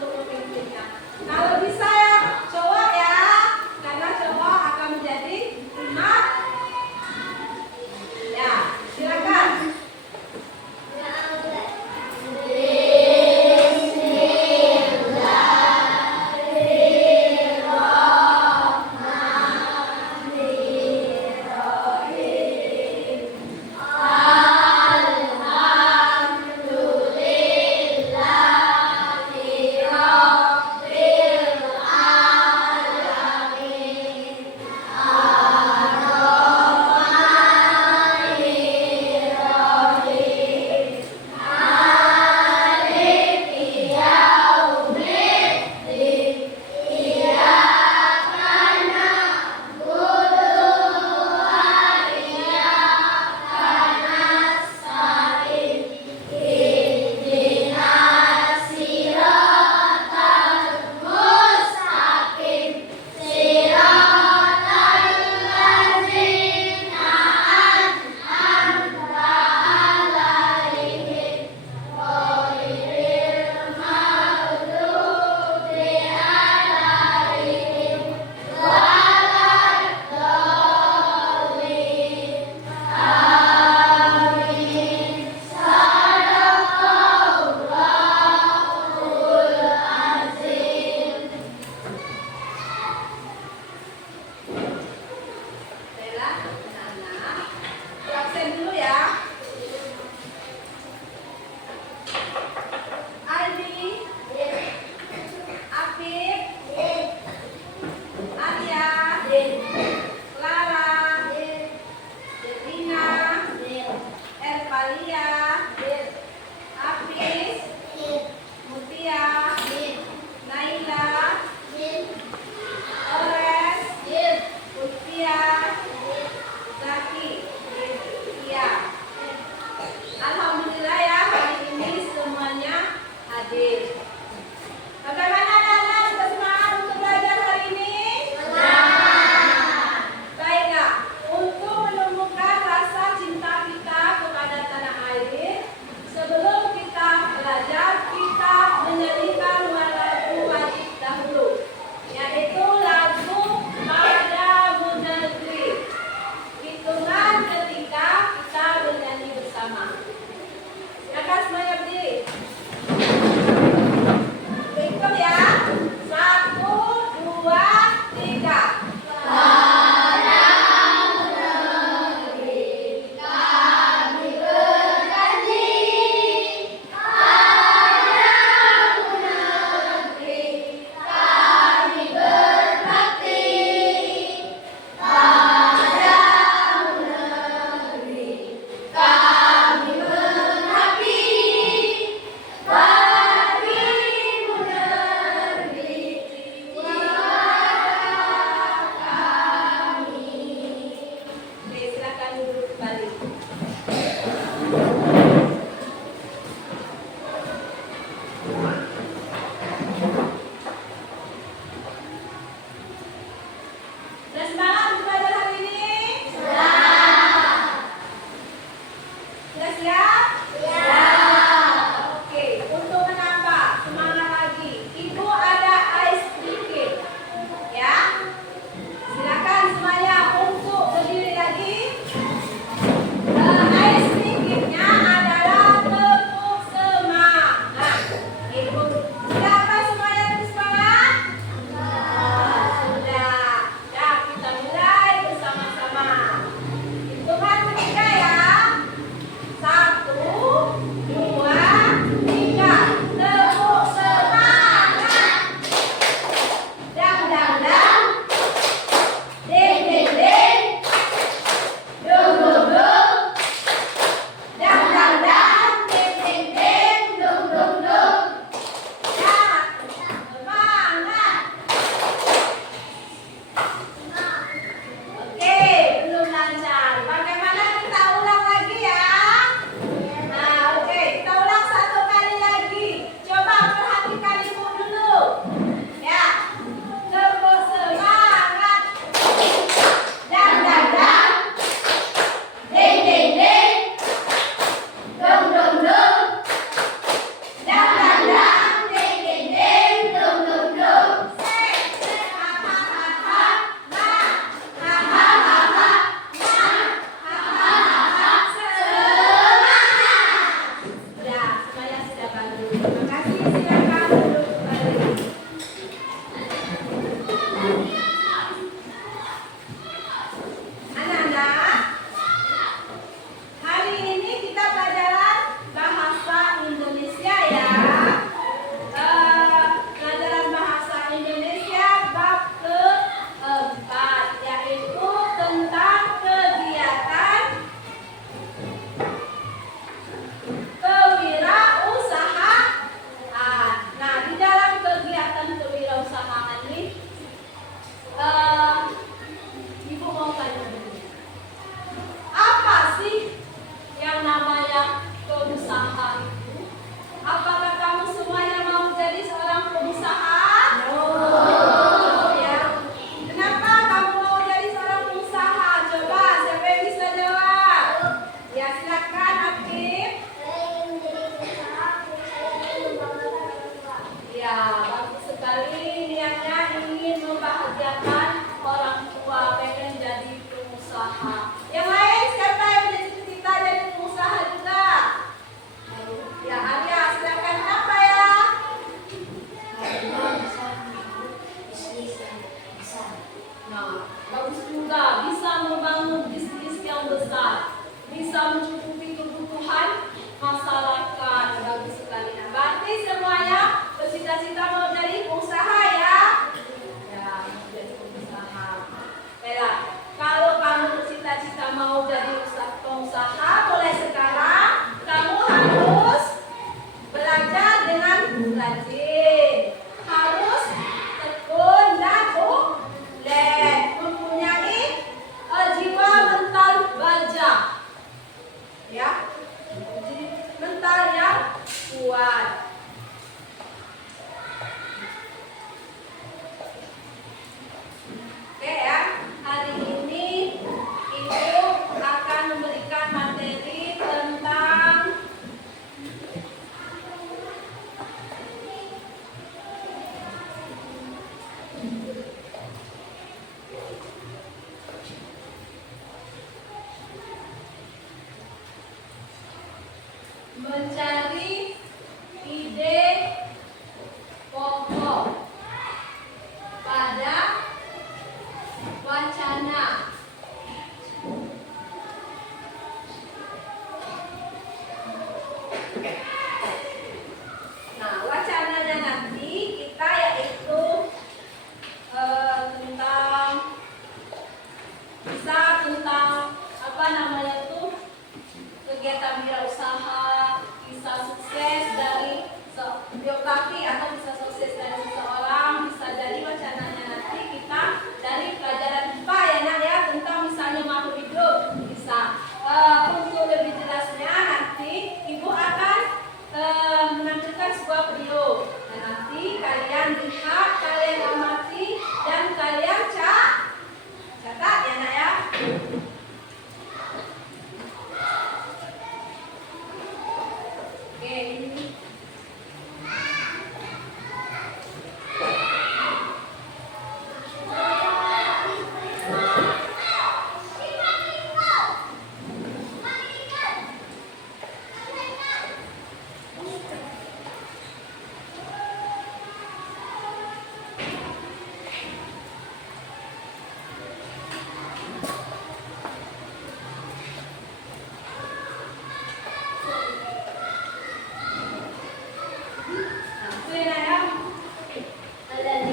untuk memimpinnya. Kalau bisa ya cowok ya, karena cowok akan menjadi imam. Ya, silakan.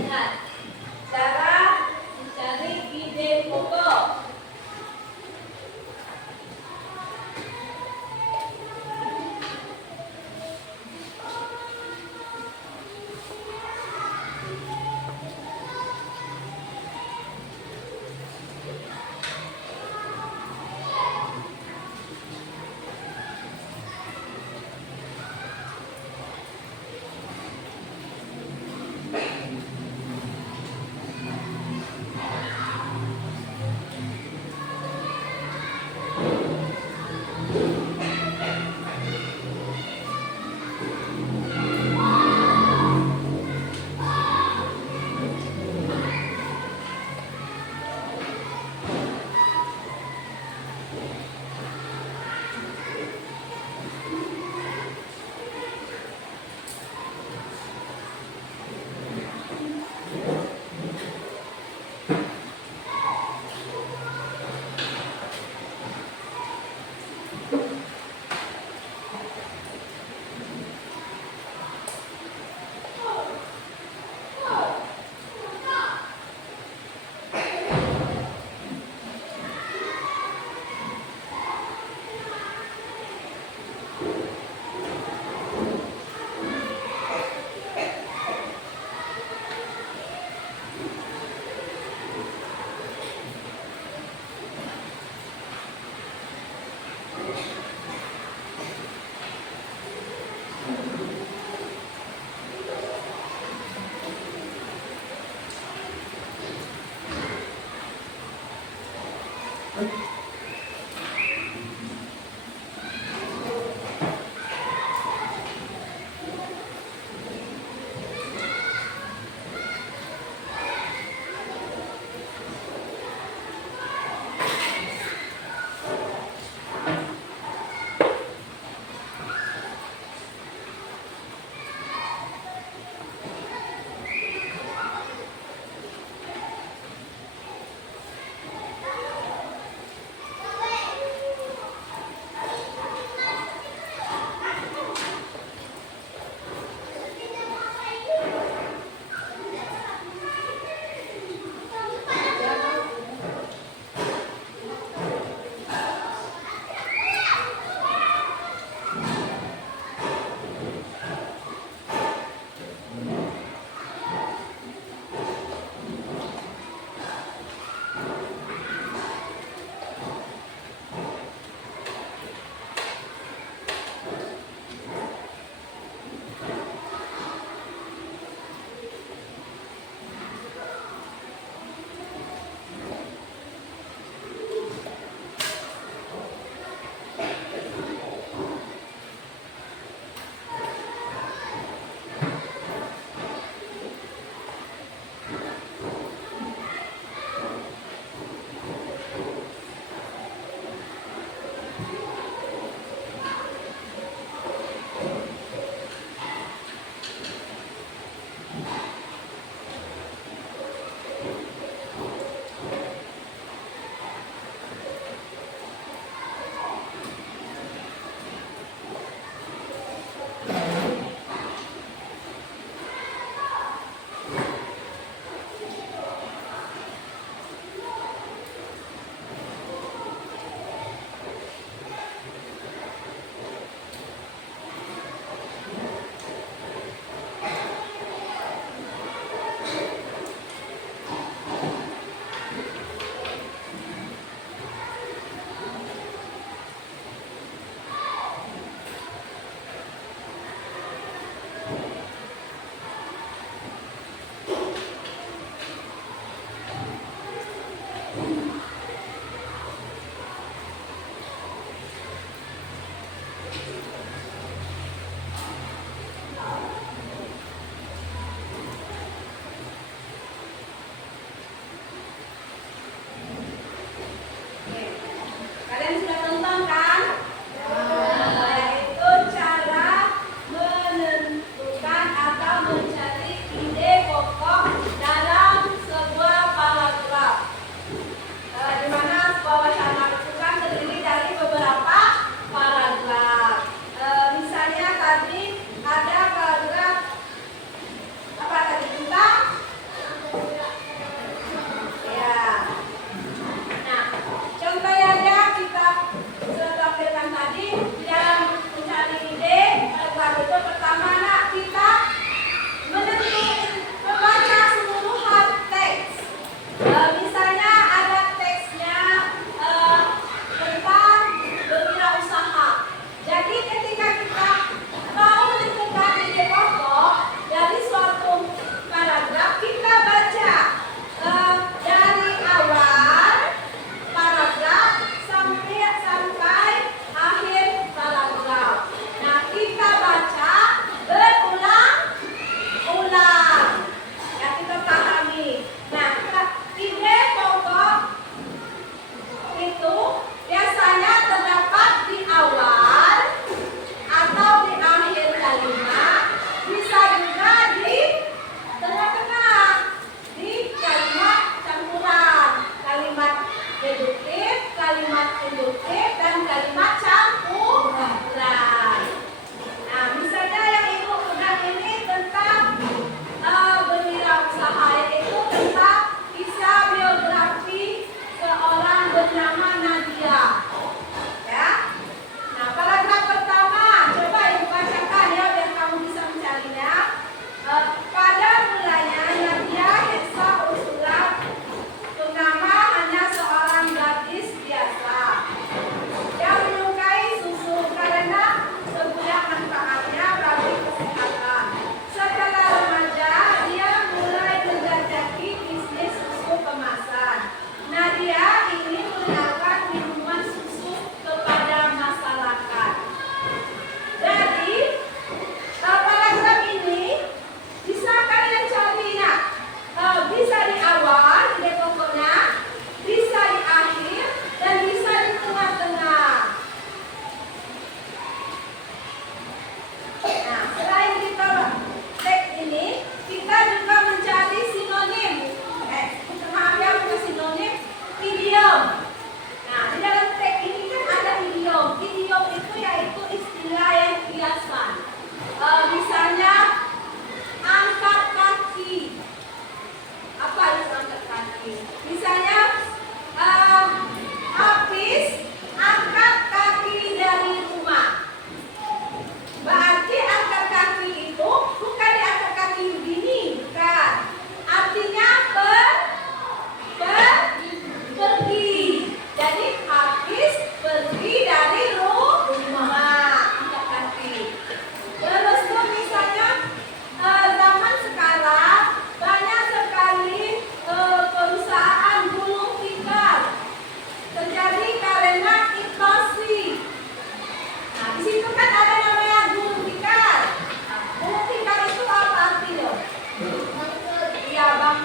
lihat cara mencari ide foto.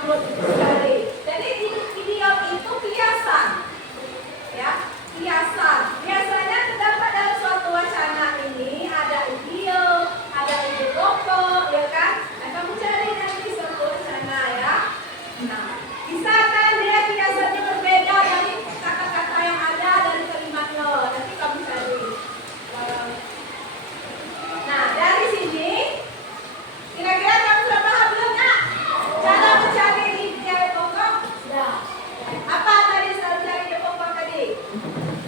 good sekali. Jadi idiom itu kiasan, ya, kiasan. Biasanya terdapat dalam suatu wacana ini ada idiom, ada ide pokok, ya kan? Nah, kamu cari nanti suatu wacana, ya. Nah, bisa kan dia kiasannya berbeda dari kata-kata yang ada dari kalimat lo. Nanti kamu cari. Nah, dari sini kira-kira kamu sudah paham belum, Kak? Cara mencari ide pokok? Sudah. Apa tadi cara mencari ide pokok tadi?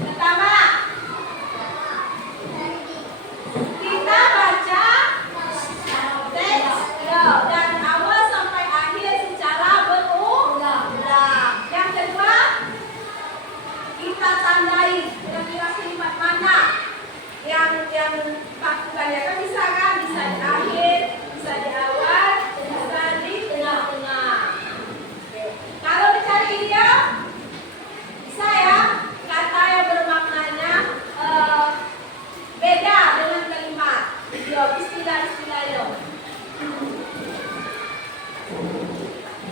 Pertama, kita baca teks dan awal sampai akhir secara berulang. Yang kedua, kita tandai kira-kira kalimat mana yang Pak tanyakan, bisa kan? Bisa di akhir, bisa di awal, bisa di tengah-tengah. Kalau dicari idiom, bisa ya, kata yang bermaknanya beda dengan kalimat. Idiom, istilah-istilah idiom.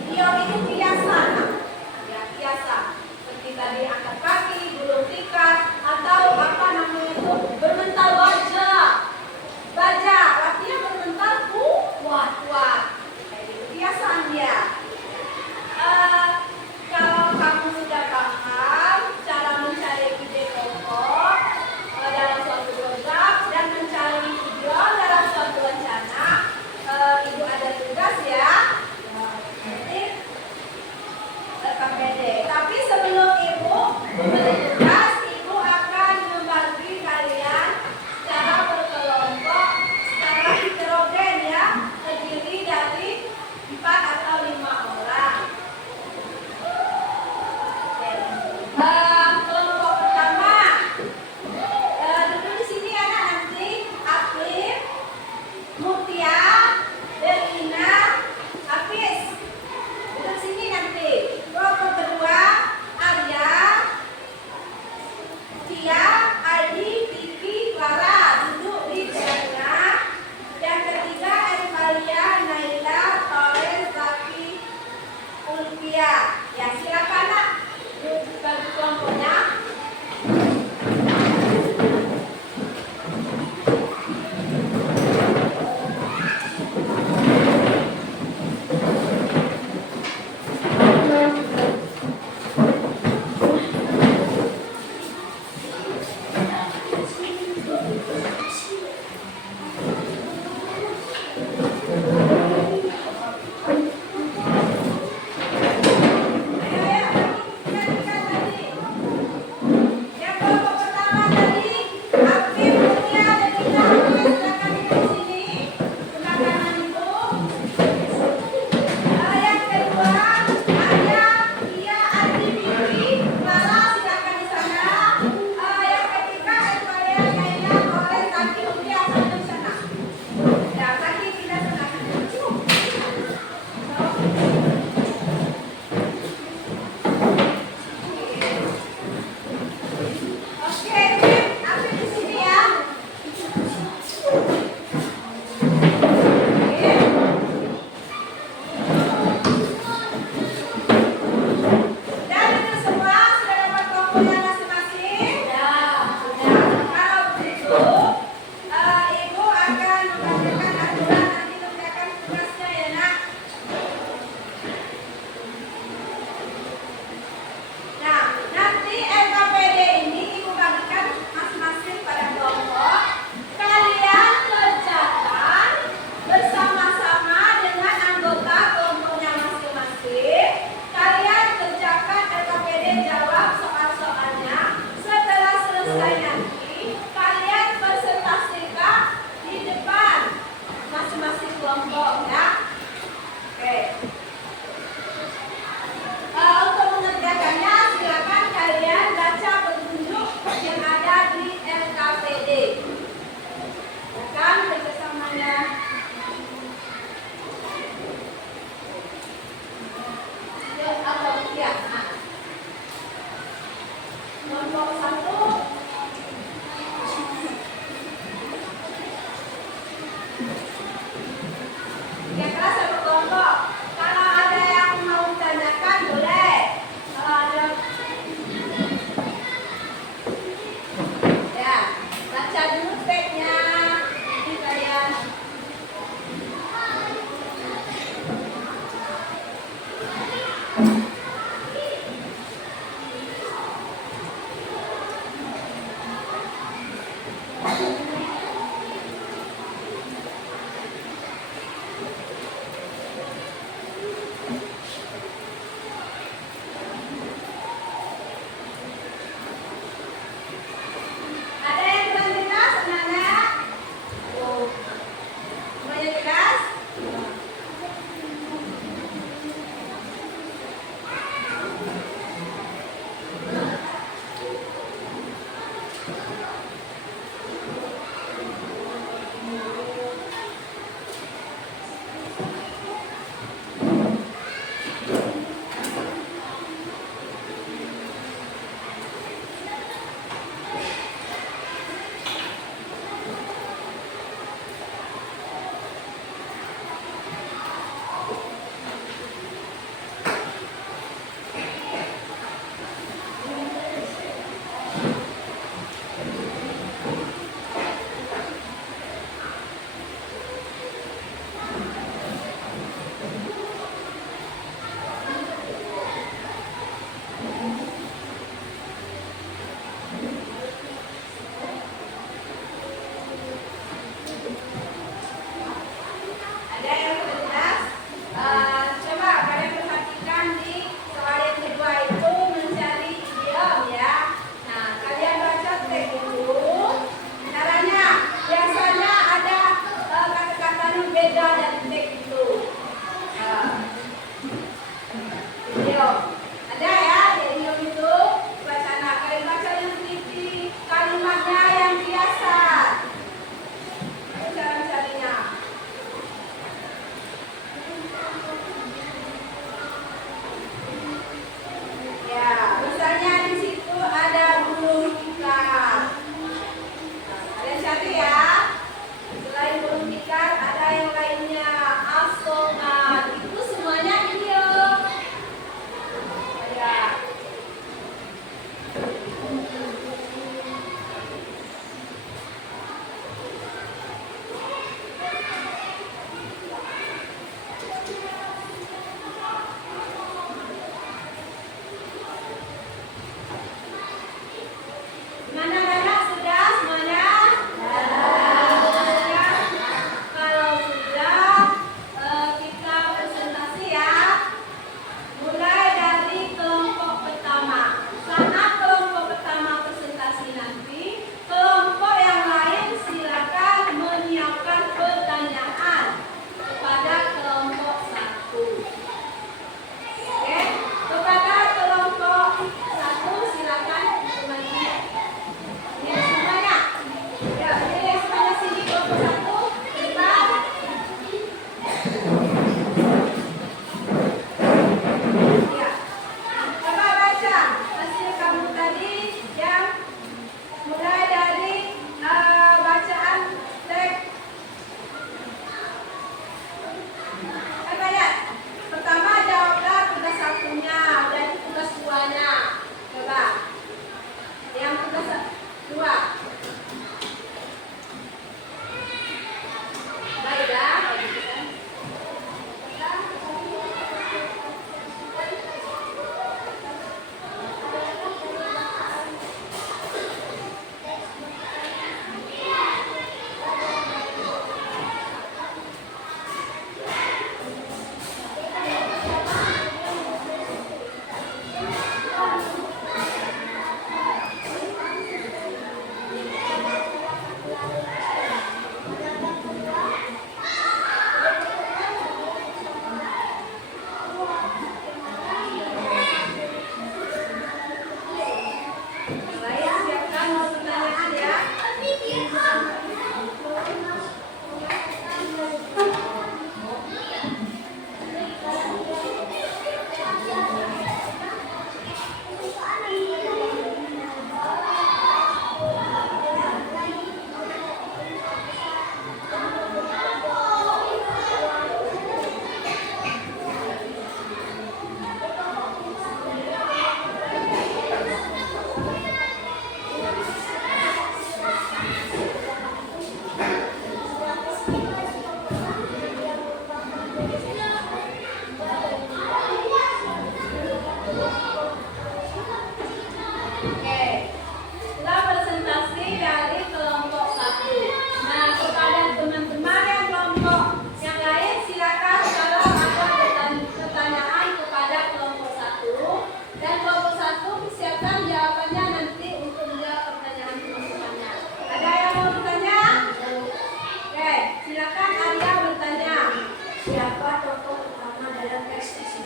Idiom itu kiasan, ya, kiasan. Seperti tadi angkat kaki, gulung tikar, atau apa namanya itu bermental baja. Baja, artinya bermental kuat. Kayak gitu kiasan dia. Kalau kamu sudah paham cara mencari ide pokok dalam suatu program dan mencari idiom dalam suatu wacana, Ibu ada tugas ya. Nanti KPD. Tapi sebelum Ibu bertugas, Ibu akan membagi kalian secara berkelompok, secara heterogen ya, terdiri dari 4 atau 5 orang. Kelompok pertama, duduk di sini anak, nanti Afif, Mutia, Delina, Hafiz. Duduk sini nanti. Kelompok kedua, Arya, Tia, Adi, Vivi, Clara. Duduk di tengah. Yang ketiga, Evalia, Naila, Torres, Zaki, Ulfia. Ya, silakan nak. Bagi kelompoknya. Yang kelas satu kelompok. Kalau ada yang mau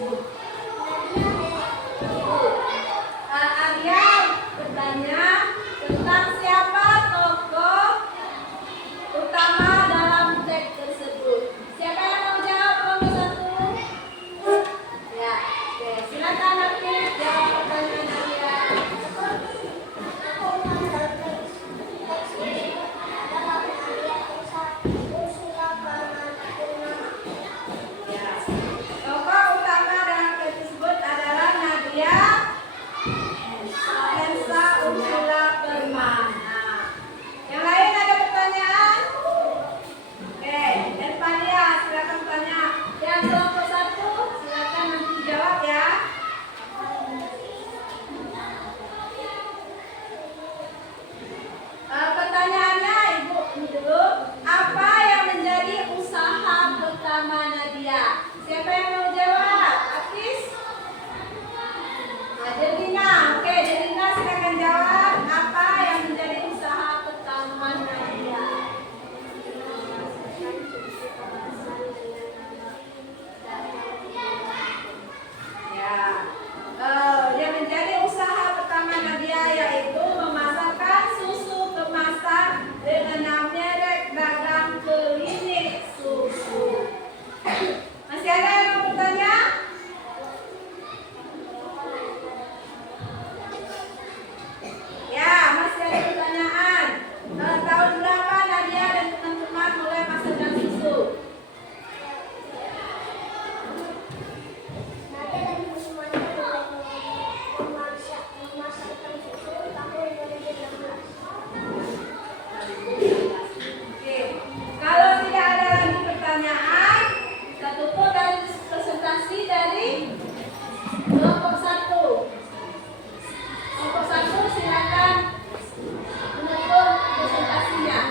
tersebut? Arya bertanya tentang siapa tokoh utama dalam teks tersebut. Siapa yang mau jawab nomor satu? Ya, oke. Silakan Hafiz jawab pertanyaan Arya. Ya, tokoh utama dalam teks tersebut adalah Nadia, Elsa, Ursula, Permana. Yang lain ada pertanyaan? Oke, Ervania, silakan tanya. Yang kelompok satu, silakan nanti jawab ya. Pertanyaannya Ibu ini dulu. Apa yang menjadi usaha pertama Nadia? Siapa yang mau jawab? Hafiz? Delina, oke, Delina silakan jawab. Apa yang menjadi usaha pertama Nadia? Ya, yang menjadi usaha pertama Nadia yaitu memasarkan susu kemasan dengan merek dagang klinik susu. Masih ada yang mau bertanya? Ya, masih ada pertanyaan. Tahun berapa Nadia dan teman-teman mulai masukkan susu? Oke. Kalau tidak ada lagi pertanyaan, kita tutup dari presentasi dari kelompok satu. Kelompok satu silakan menutup presentasinya.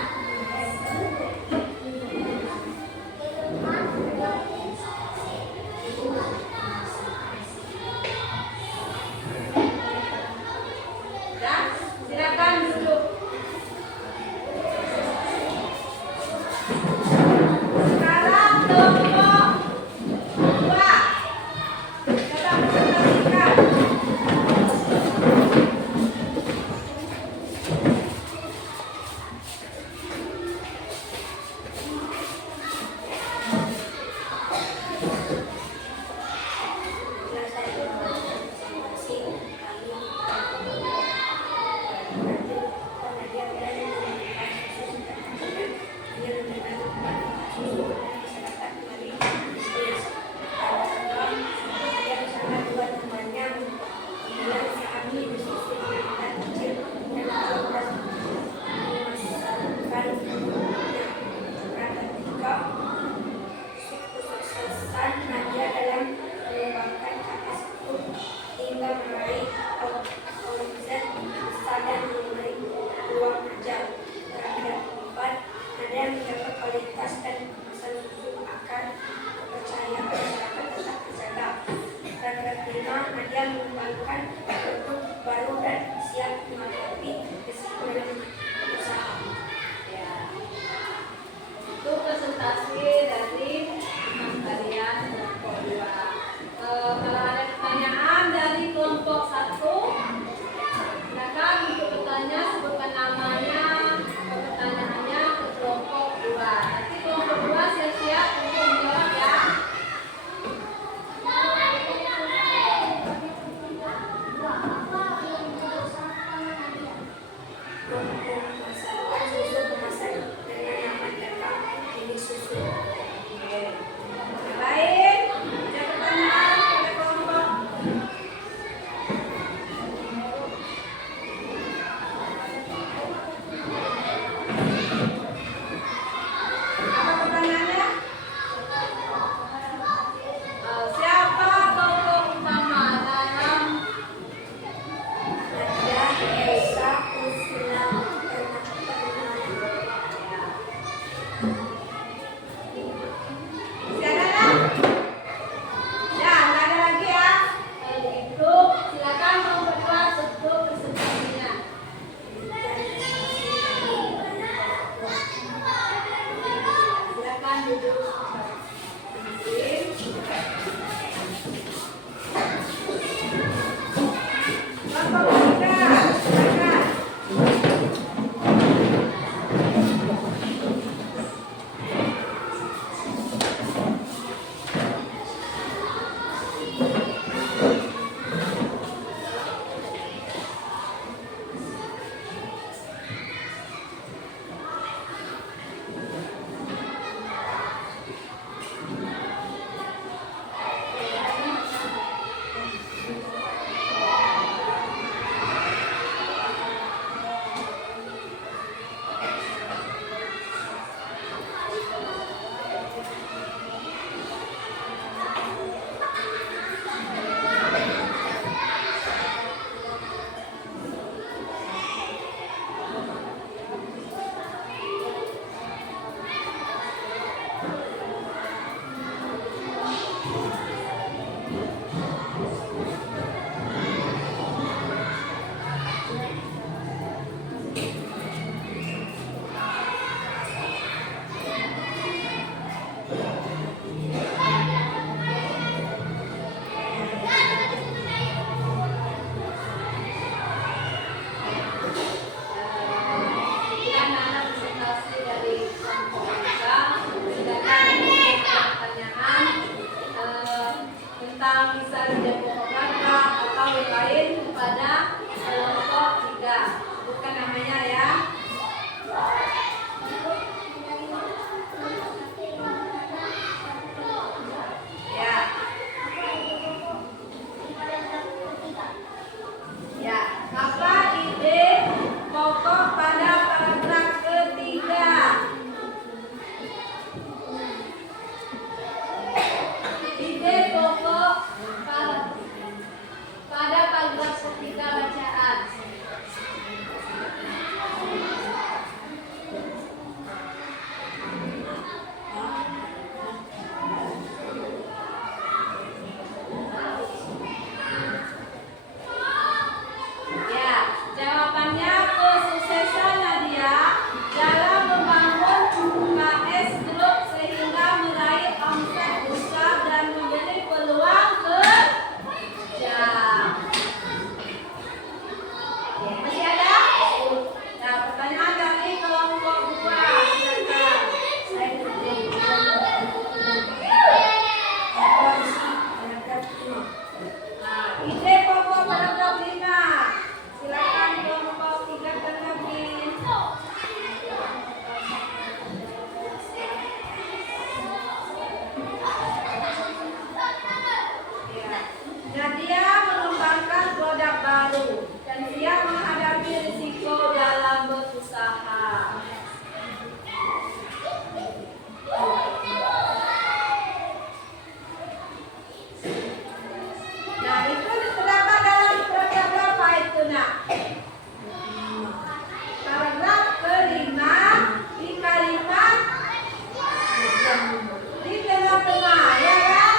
Ya, silakan duduk. Sekarang kelompok dua. Coba presentasikan. Itu presentasi dari kalian kelompok dua. Kalau ada pertanyaan dari kelompok satu, silakan untuk bertanya, sebutkan namanya, pertanyaannya ke kelompok dua. Nanti kelompok dua siap-siap untuk menjawab ya. tentang misal ide pokok kakak atau yang lain kepada kelompok 3. Bukan namanya ya. Ya, apa ide pokok pada paragraf ketiga? Ide pokok pada paragraf ketiga bacaan. Jawabannya kesuksesan Nadia dalam membangun KS Group sehingga meraih omset besar dan menjadi peluang kerja. Masih ada? Nah, pertanyaan dari kelompok 2. Silakan. Saya ide pokok paragraf 5. Silakan kelompok 3 terlebih. Nadia mengembangkan produk baru dan siap menghadapi risiko dalam berusaha. Nah, itu terdapat dalam paragraf berapa itu, nak? Paragraf kelima di kalimat di tengah-tengah, ya kan?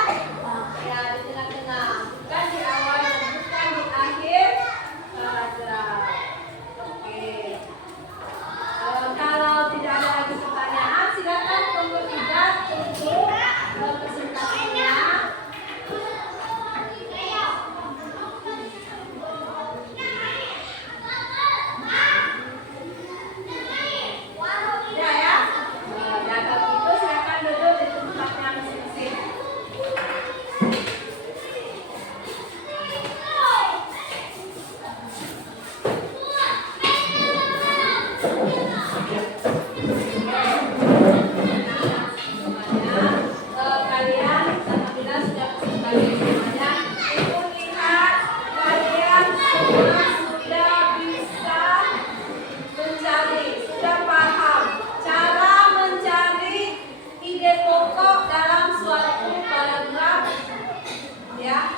Ya, di tengah-tengah, bukan di awal dan bukan di akhir paragraf. Oke. Kalau tidak ada lagi pertanyaan, silakan kelompok 3 tutup presentasinya. Ya,